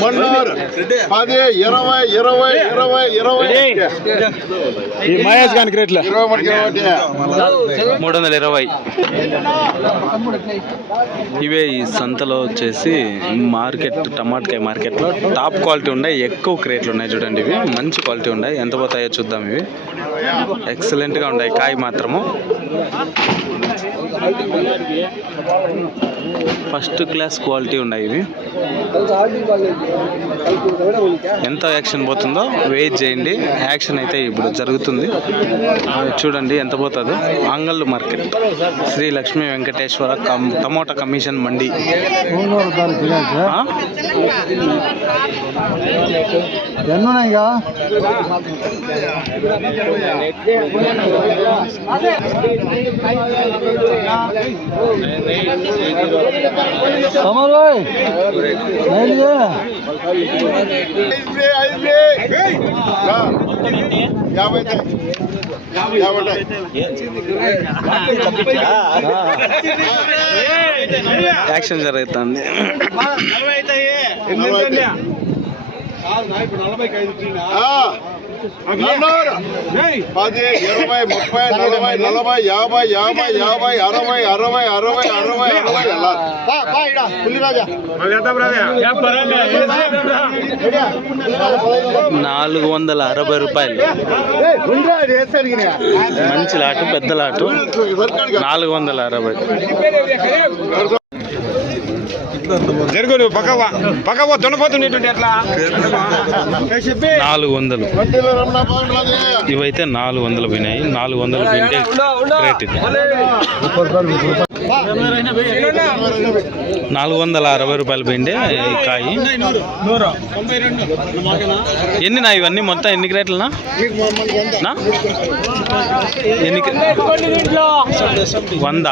మన్నూరు పది ఇరవై ఇరవై ఇరవై ఇరవై ఈ మహేష్ గానికి రేట్ల మూడు వందల ఇరవై ఇవే ఈ సంతలో వచ్చేసి మార్కెట్ టమాటకాయ మార్కెట్లో టాప్ క్వాలిటీ ఉన్నాయి ఎక్కువ క్రేట్లు ఉన్నాయి చూడండి ఇవి. మంచి క్వాలిటీ ఉన్నాయి ఎంత పోతాయో చూద్దాం ఇవి. ఎక్సలెంట్గా ఉన్నాయి కాయ మాత్రము. ఫస్ట్ క్లాస్ క్వాలిటీ ఉన్నాయి ఇవి. ఎంత యాక్షన్ పోతుందో వెయిట్ చేయండి. యాక్షన్ అయితే ఇప్పుడు జరుగుతుంది. చూడండి ఎంత పోతుందో. Angallu market. Shri Lakshmi Venkateswara cum tomato commission mandi. ఆ? ఎన్నున్నాయిగా సమరోయ్ ఐదు ఐదు రా. యాభై అయితే. యాభై అయితే. యాక్షన్ జరుగుతుంది నలభై అయితే. ఆ. మన్నూరు పది ఇరవై ముప్పై నలభై నలభై యాభై యాభై యాభై అరవై అరవై అరవై అరవై అరవై నాలుగు వందల అరవై రూపాయలు మంచి లాటు పెద్ద లాటు నాలుగు వందల అరవై జరుగు నువ్వు పక్క పక్క దున్నపోతుండేటువంటి ఎట్లా? నాలుగు వందలు. ఇవైతే నాలుగు వందలు పోయినాయి. నాలుగు వందలు పోయింటే రేట్ ఇది. నాలుగు వందల అరవై రూపాయలు పోయిండే కాయి. ఎన్ని నా ఇవన్నీ మొత్తం ఎన్ని క్రేట్లనా ఎన్ని వంద.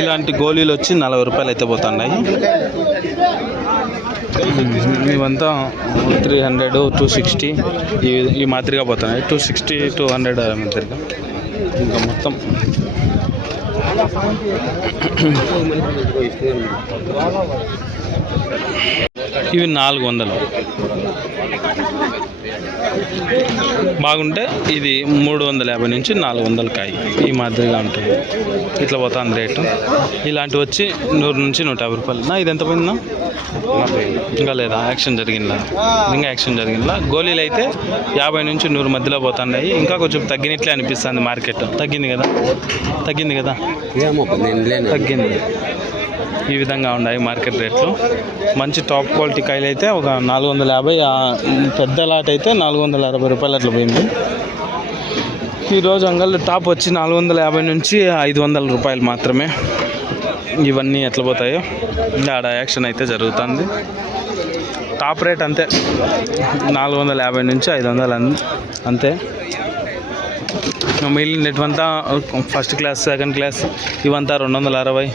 ఇలాంటి గోళీలు వచ్చి నలభై రూపాయలు అయితే పోతున్నాయి. ఇవంతా త్రీ హండ్రెడ్ టూ సిక్స్టీ ఈ ఈ మాదిరిగా పోతున్నాయి. టూ సిక్స్టీ టూ హండ్రెడ్ మాదిరిగా. ఇంకా మొత్తం. ఇవి నాలుగు వందలు. బాగుంటే ఇది మూడు వందల యాభై నుంచి నాలుగు వందల కాయ ఈ మాదిరిగా ఉంటుంది. ఇట్లా పోతుంది రేటు. ఇలాంటివి వచ్చి నూరు నుంచి నూట యాభై రూపాయలు. నా ఇది ఎంత పోయిందా ఇంకా లేదా? యాక్షన్ జరిగిందా? ఇంకా యాక్షన్ జరిగిందా? గోళీలు అయితే యాభై నుంచి నూరు మధ్యలో పోతున్నాయి. ఇంకా కొంచెం తగ్గినట్లే అనిపిస్తుంది మార్కెట్. తగ్గింది కదా? తగ్గింది కదా? తగ్గింది. ఈ విధంగా ఉన్నాయి మార్కెట్ రేట్లు. మంచి టాప్ క్వాలిటీ కాయలు అయితే ఒక నాలుగు వందల యాభై పెద్ద లాట్ అయితే నాలుగు వందల అరవై రూపాయలు అట్లా పోయింది. ఈరోజు అంగళ్ళు టాప్ వచ్చి నాలుగు వందల యాభై నుంచి ఐదు వందల రూపాయలు మాత్రమే. ఇవన్నీ ఎట్లా పోతాయో ఆడ యాక్షన్ అయితే జరుగుతుంది. టాప్ రేట్ అంతే నాలుగు వందల యాభై నుంచి ఐదు వందలు అంతే. మిగిలినటువంతా ఫస్ట్ క్లాస్ సెకండ్ క్లాస్ ఇవంతా రెండు వందల అరవై.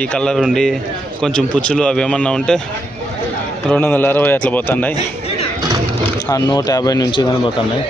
ఈ కలర్ ఉండి కొంచెం పుచ్చులు అవి ఏమన్నా ఉంటే రెండు వందల అరవై అట్లా పోతున్నాయి. ఆ నూట యాభై నుంచి కానీ పోతున్నాయి.